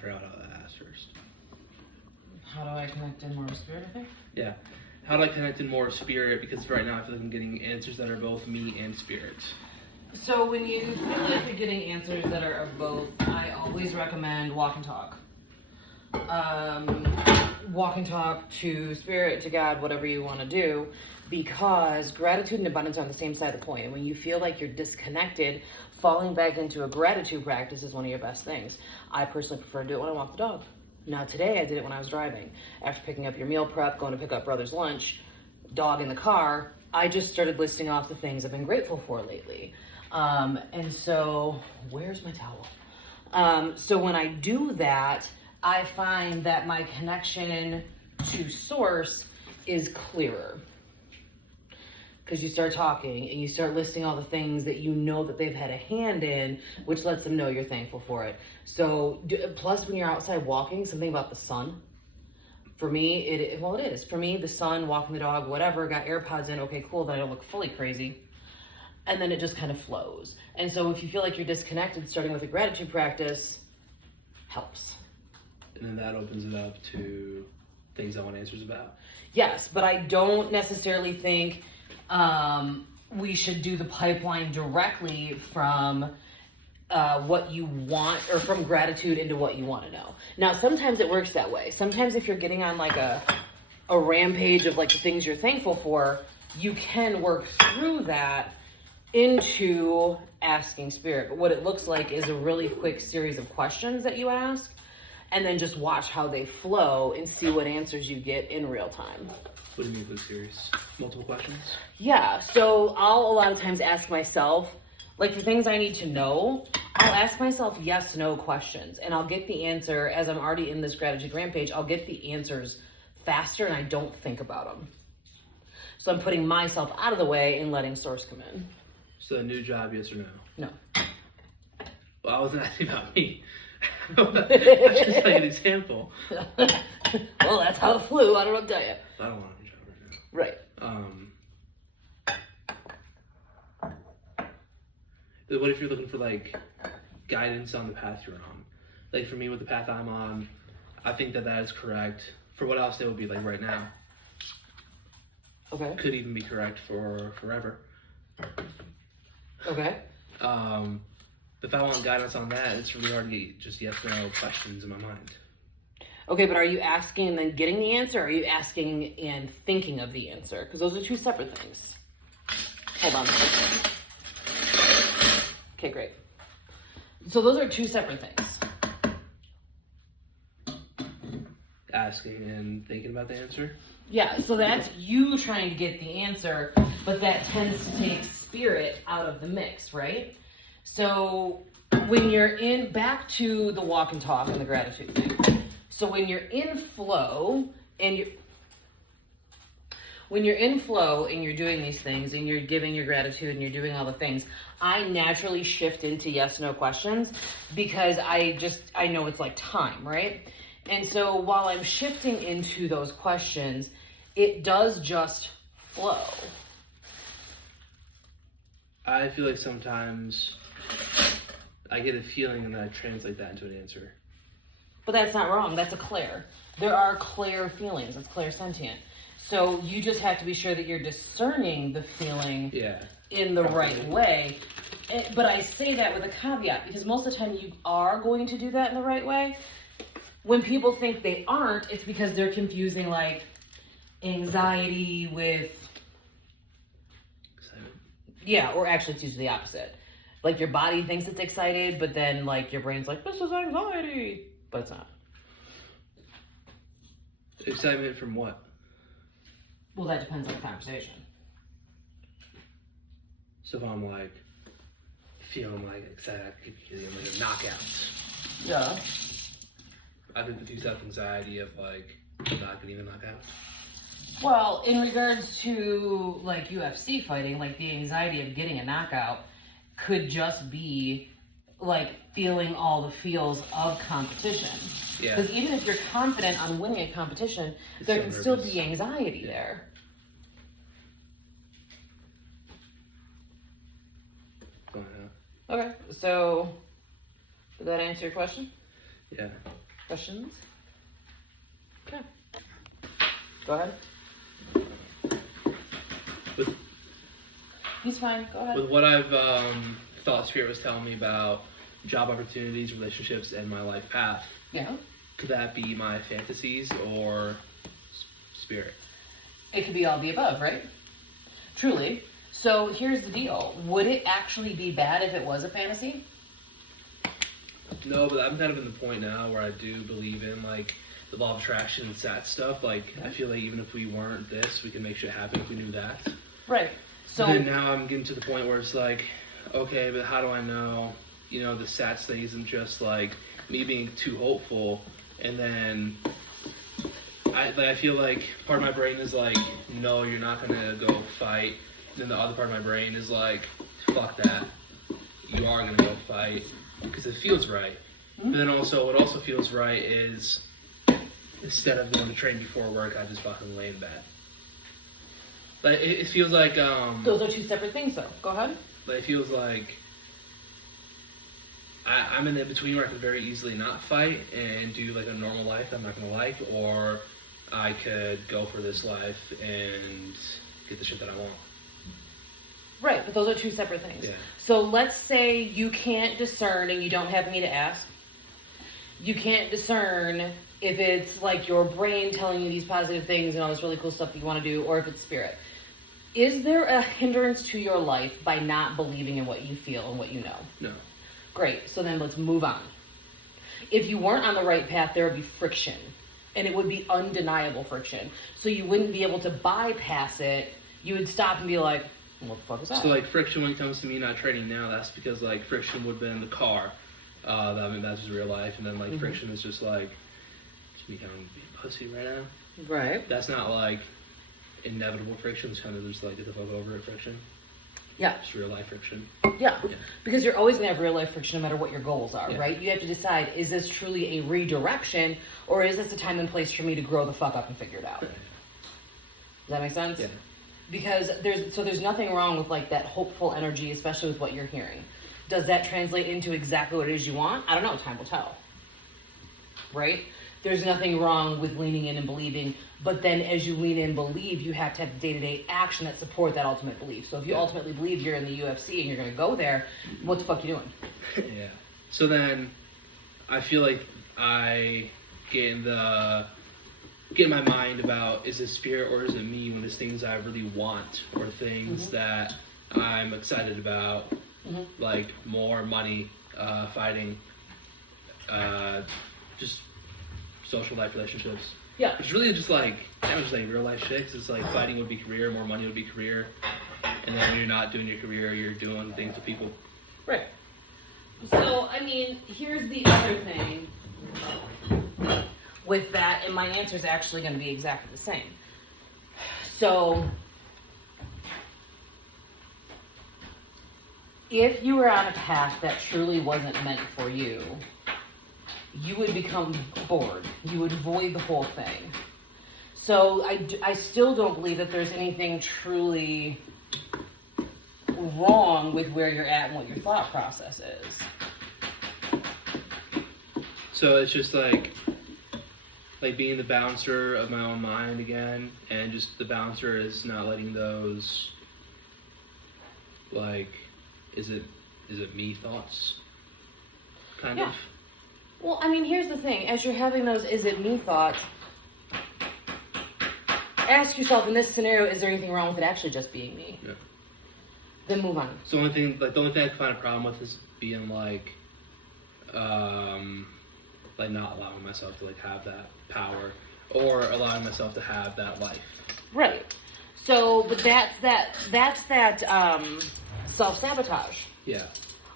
forgot how to ask first. How do I connect in more with spirit, I think? Yeah. How do I connect in more with spirit? Because right now I feel like I'm getting answers that are both me and spirit. So when you feel like you're getting answers that are of both, I always recommend walk and talk. Walk and talk to spirit, to God, whatever you want to do, because gratitude and abundance are on the same side of the coin. When you feel like you're disconnected, falling back into a gratitude practice is one of your best things. I personally prefer to do it when I walk the dog. Now today I did it when I was driving. After picking up your meal prep, going to pick up brother's lunch, dog in the car, I just started listing off the things I've been grateful for lately. And so, where's my towel? So when I do that, I find that my connection to source is clearer. Because you start talking and you start listing all the things that you know that they've had a hand in, which lets them know you're thankful for it. So, plus when you're outside walking, something about the sun. For me, it is. For me, the sun, walking the dog, whatever, got AirPods in, okay, cool, then I don't look fully crazy. And then it just kind of flows. And so if you feel like you're disconnected, starting with a gratitude practice helps. And then that opens it up to things I want answers about. Yes, but I don't necessarily think we should do the pipeline directly from what you want, or from gratitude into what you want to know. Now, sometimes it works that way. Sometimes if you're getting on like a rampage of like the things you're thankful for, you can work through that into asking spirit. But what it looks like is a really quick series of questions that you ask, and then just watch how they flow and see what answers you get in real time. What do you mean quick series? Multiple questions? Yeah, so I'll a lot of times ask myself, like for things I need to know, I'll ask myself yes, no questions, and I'll get the answer as I'm already in this gratitude rampage. I'll get the answers faster and I don't think about them. So I'm putting myself out of the way and letting source come in. So a new job, yes or no? No. Well, I wasn't asking about me. Just like an example. Well, that's how it flew. I don't know what to tell you. I don't want a new job right now. Right. But what if you're looking for like guidance on the path you're on? Like for me, with the path I'm on, I think that is correct. For what else it would be like right now. Okay. Could even be correct for forever. Okay. If I want guidance on that, it's really hard to get just yes or no questions in my mind. Okay, but are you asking and then getting the answer, or are you asking and thinking of the answer? Because those are two separate things. Hold on. Okay, great. So those are two separate things. Asking and thinking about the answer? Yeah, so that's you trying to get the answer, but that tends to take spirit out of the mix, right? So when you're in, back to the walk and talk and the gratitude thing. So when you're in flow and you're doing these things and you're giving your gratitude and you're doing all the things, I naturally shift into yes, no questions because I know it's like time, right? And so while I'm shifting into those questions, it does just flow. I feel like sometimes I get a feeling and then I translate that into an answer. But that's not wrong. That's a clair. There are clair feelings. It's clairsentient. So you just have to be sure that you're discerning the feeling in the right way. But I say that with a caveat because most of the time you are going to do that in the right way. When people think they aren't, it's because they're confusing like anxiety with excitement. Yeah, or actually it's usually the opposite. Like your body thinks it's excited, but then like your brain's like, this is anxiety. But it's not. Excitement from what? Well, that depends on the conversation. So if I'm like feeling like excited, I could be feeling like a knockout. Yeah. I think the two have anxiety of like not getting a knockout. Well, in regards to like UFC fighting, like the anxiety of getting a knockout could just be like feeling all the feels of competition. Yeah. Because even if you're confident on winning a competition, there can still be anxiety there. Go ahead. Okay, so did that answer your question? Yeah. Questions? Okay. Go ahead. With He's fine. Go ahead. with what I've thought Spirit was telling me about job opportunities, relationships, and my life path, Yeah. could that be my fantasies or Spirit? It could be all the above, right? Truly. So here's the deal. Would it actually be bad if it was a fantasy? No, but I'm kind of in the point now where I do believe in like the law of attraction and sat stuff. Like I feel like even if we weren't this, we can make shit happen if we knew that. Right. So then now I'm getting to the point where it's like, okay, but how do I know? You know, the sats thing isn't just like me being too hopeful, and then I feel like part of my brain is like, no, you're not gonna go fight. Then the other part of my brain is like, fuck that, you are gonna go fight because it feels right. Mm-hmm. But then also, what also feels right is instead of going to train before work, I just fucking lay in bed. But it feels like those are two separate things, though. Go ahead. but it feels like I'm in the between where I can very easily not fight and do like a normal life that I'm not gonna like, or I could go for this life and get the shit that I want. Right, but those are two separate things. Yeah. So let's say you can't discern, and you don't have me to ask. You can't discern if it's like your brain telling you these positive things and all this really cool stuff that you want to do, or if it's spirit. Is there a hindrance to your life by not believing in what you feel and what you know? No. Great, so then let's move on. If you weren't on the right path, there would be friction, and it would be undeniable friction. So you wouldn't be able to bypass it. You would stop and be like, what the fuck is that? So like friction when it comes to me not training now, that's because like friction would have been in the car. That's just real life, and then like friction is just like me kind of being pussy right now. Right. That's not like inevitable friction. It's kind of just like get the fuck over it friction. Yeah. Just real life friction. Yeah. Yeah. Because you're always going to have real life friction no matter what your goals are, Yeah. right? You have to decide, is this truly a redirection, or is this a time and place for me to grow the fuck up and figure it out? Does that make sense? Yeah. Because there's nothing wrong with like that hopeful energy, especially with what you're hearing. Does that translate into exactly what it is you want? I don't know. Time will tell. Right? There's nothing wrong with leaning in and believing, but then as you lean in and believe, you have to have day-to-day action that support that ultimate belief. So if you ultimately believe you're in the UFC and you're going to go there, what the fuck are you doing? Yeah. So then I feel like I get in my mind about, is it spirit or is it me when it's things I really want or things that I'm excited about, like more money, fighting, just social life relationships. Yeah. It's really just like, just like real life shit. 'Cause it's like fighting would be career, more money would be career. And then when you're not doing your career, you're doing things with people. Right. So, I mean, here's the other thing with that, and my answer is actually going to be exactly the same. So, if you were on a path that truly wasn't meant for you, you would become bored. You would avoid the whole thing. So I still don't believe that there's anything truly wrong with where you're at and what your thought process is. So it's just like being the bouncer of my own mind again, and just the bouncer is not letting those, like, is it me thoughts, kind of. Well, I mean, here's the thing. As you're having those is it me thoughts, ask yourself in this scenario, is there anything wrong with it actually just being me? Yeah. Then move on. So the only thing I can find a problem with is being like not allowing myself to like have that power or allowing myself to have that life. Right. So, but that's that self-sabotage. Yeah.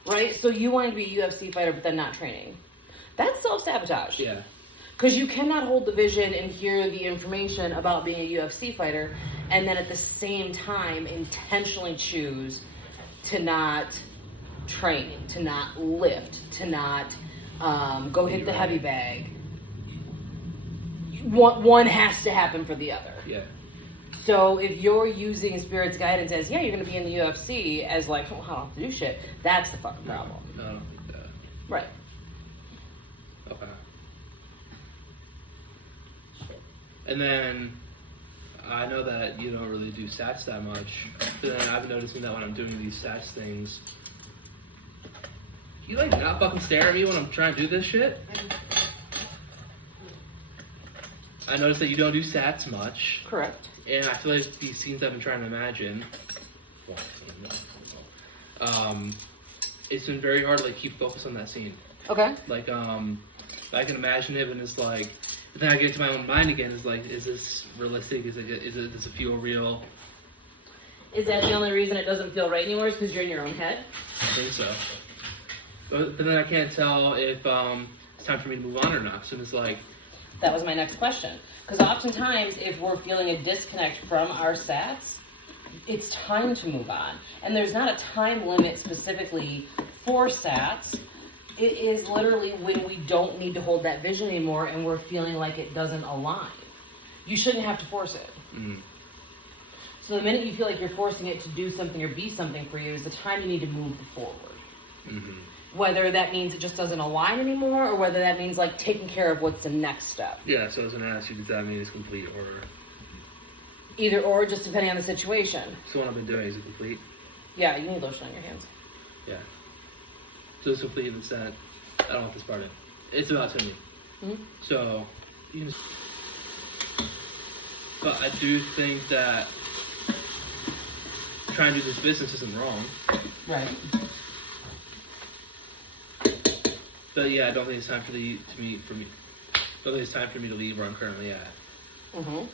Right? So you wanted to be a UFC fighter but then not training. That's self-sabotage. Yeah. Because you cannot hold the vision and hear the information about being a UFC fighter and then at the same time intentionally choose to not train, to not lift, to not go hit the heavy bag. One has to happen for the other. Yeah. So if you're using Spirit's guidance as, yeah, you're going to be in the UFC as like, oh, I don't have to do shit, that's the fucking problem. No, I don't think that. Right. Okay. And then I know that you don't really do stats that much, but then I've been noticing that when I'm doing these stats things, you like not fucking stare at me when I'm trying to do this shit? I noticed that you don't do stats much. Correct. And I feel like these scenes I've been trying to imagine, it's been very hard to like keep focus on that scene. Okay. Like I can imagine it, and it's like, but then I get to my own mind again. It's like, is this realistic? Does it feel real? Is that the only reason it doesn't feel right anymore? Is because you're in your own head? I think so. But then I can't tell if it's time for me to move on or not. So it's like, That was my next question. Because oftentimes, if we're feeling a disconnect from our sats, it's time to move on. And there's not a time limit specifically for sats. It is literally when we don't need to hold that vision anymore and we're feeling like it doesn't align. You shouldn't have to force it. mm, So the minute you feel like you're forcing it to do something or be something for you is the time you need to move forward. mm-hmm. Whether that means it just doesn't align anymore or whether that means like taking care of what's the next step. Yeah. So I was gonna ask you, does that mean it's complete or? Either or, just depending on the situation. So what I've been doing is it complete? Yeah, you need lotion on your hands. Yeah. So it's complete in the sense, I don't want this part in. It's about to me. Mhm. So, you can, but I do think that trying to do this business isn't wrong. Right. But yeah, I don't think it's time for me. I don't think it's time for me to leave where I'm currently at. Mm-hmm.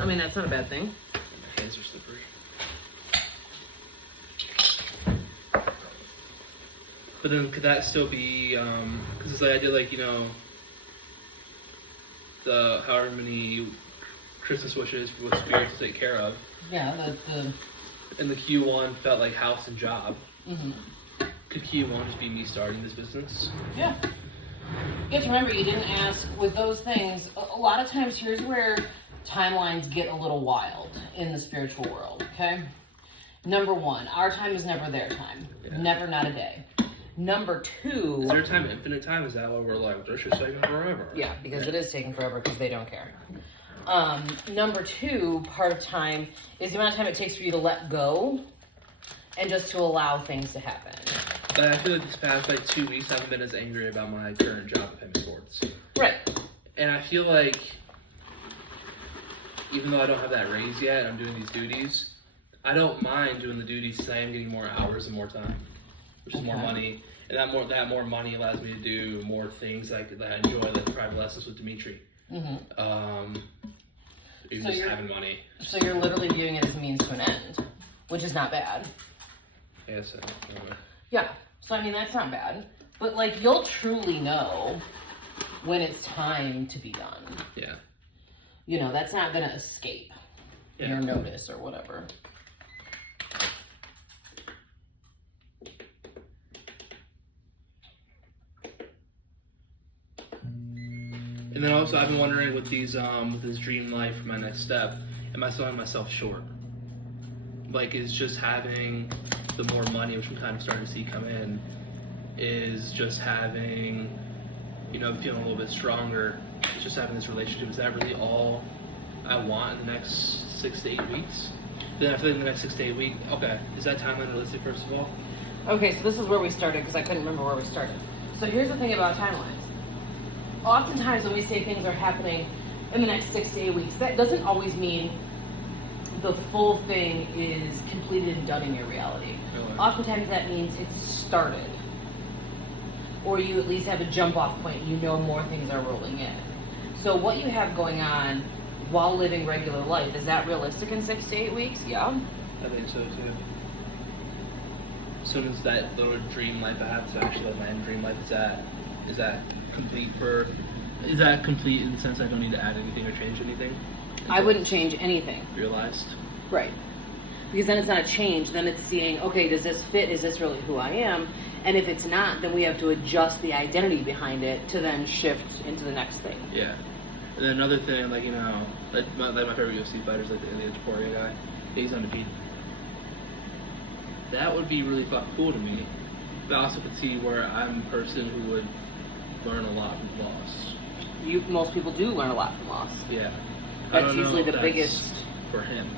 I mean, that's not a bad thing. My hands are slippery. But then could that still be, because it's like I did like, the however many Christmas wishes with spirits to take care of. Yeah, And the Q1 felt like house and job. mm-hmm. Could Q1 just be me starting this business? Yeah. You have to remember, you didn't ask with those things. A lot of times, here's where timelines get a little wild in the spiritual world, okay? Number one, our time is never their time. Yeah. Never, not a day. Number two... Is there time, infinite time? Is that why we're like, this is taking forever? Yeah, because it is taking forever because they don't care. Number two, part of time is the amount of time it takes for you to let go and just to allow things to happen. But I feel like this past 2 weeks I haven't been as angry about my current job at Payment Sports. Right. And I feel like, even though I don't have that raise yet, I'm doing these duties, I don't mind doing the duties because I am getting more hours and more time, which is more money. And that more money allows me to do more things that I enjoy, like private lessons with Dimitri. Mm-hmm. Even So just having money. So you're literally viewing it as a means to an end, which is not bad. Yeah, so, anyway. Yeah. So, I mean, that's not bad. But, like, you'll truly know when it's time to be done. Yeah. You know, that's not going to escape your notice or whatever. And then also, I've been wondering with these, with this dream life for my next step, am I selling myself short? Like, is just having the more money, which I'm kind of starting to see come in, is just having, feeling a little bit stronger. It's just having this relationship. Is that really all I want in the next 6 to 8 weeks? Then I feel like in the next 6 to 8 weeks, okay, is that timeline realistic, first of all? Okay, so this is where we started because I couldn't remember where we started. So here's the thing about timelines. Oftentimes when we say things are happening in the next 6 to 8 weeks, that doesn't always mean the full thing is completed and done in your reality. Really? Oftentimes that means it's started. Or you at least have a jump off point, you know more things are rolling in. So what you have going on while living regular life, is that realistic in 6 to 8 weeks? Yeah. I think so too. As soon as that little dream life I have to actually land dream life, is that complete in the sense I don't need to add anything or change anything? I wouldn't change anything. Realized. Right. Because then it's not a change, then it's seeing, okay, does this fit? Is this really who I am? And if it's not, then we have to adjust the identity behind it to then shift into the next thing. Yeah. And then another thing, like my favorite UFC fighters, like the Poirier guy, he's undefeated. That would be really fucking cool to me. But I also could see where I'm a person who would learn a lot from loss. Most people do learn a lot from loss. Yeah. I That's don't know usually if the that's biggest. for him.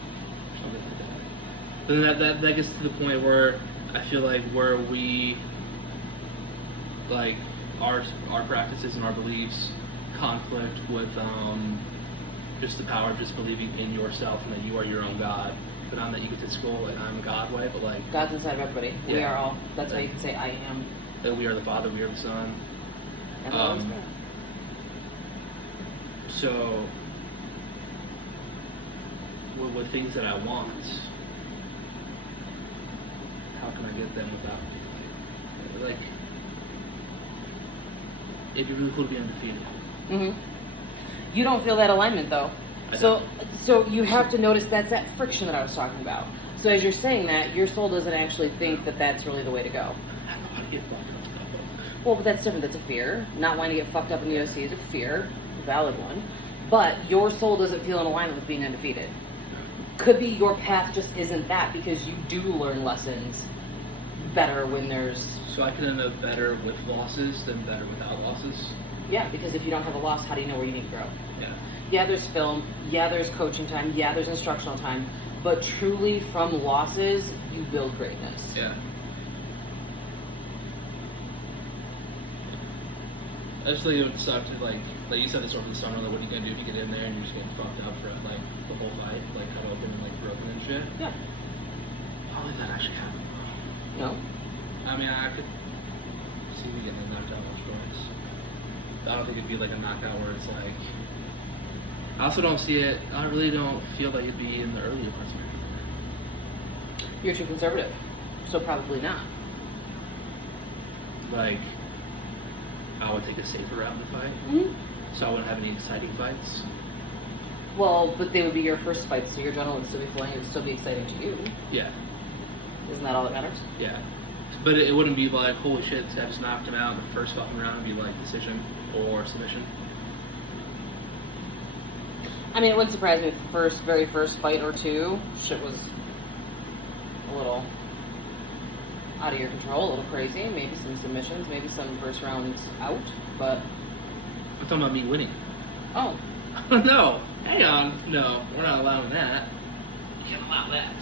Something like that. But then that gets to the point where I feel like where we, like, our practices and our beliefs conflict with just the power of just believing in yourself and that you are your own God. But not that you get to school and I'm a God way, but like God's inside of everybody. We Yeah. are all. That's how you can say I am. that we are the Father, we are the Son. And the Holy Spirit. So, with things that I want, how can I get them without, like, it'd be really cool to be undefeated. Mm-hmm. You don't feel that alignment though. I So you have to notice that friction that I was talking about. So as you're saying that, your soul doesn't actually think that that's really the way to go. I don't know how to get fucked up. Well, but that's different. That's a fear. Not wanting to get fucked up in the OC is a fear, a valid one. But your soul doesn't feel in alignment with being undefeated. Could be your path just isn't that because you do learn lessons better when there's. So I can end up better with losses than better without losses. Yeah, because if you don't have a loss, how do you know where you need to grow? Yeah. Yeah, there's film. Yeah, there's coaching time. Yeah, there's instructional time. But truly, from losses, you build greatness. Yeah. I just think it would suck to like you said this over the summer. Like, what are you gonna do if you get in there and you're just getting fucked up for like the whole fight, like cut open and like broken and shit? Yeah. How did that actually happen? No. I mean, I could see me getting knocked out once twice. I don't think it'd be like a knockout where it's like. I also don't see it. I really don't feel like it'd be in the earlier parts of my career. You're too conservative. So probably not. Like, I would take a safer route in the fight, Mm-hmm. so I wouldn't have any exciting fights. Well, but they would be your first fights, so your adrenaline would still be flowing. It would still be exciting to you. Yeah, Isn't that all that matters? yeah. But it wouldn't be like, holy shit, I just knocked him out in the first fucking round. It'd be like decision or submission. I mean, it wouldn't surprise me if the very first fight or two, shit was a little out of your control, a little crazy. Maybe some submissions, maybe some first rounds out, but. I'm talking about me winning. Oh. No, hang on. No, we're not allowing that. You can't allow that.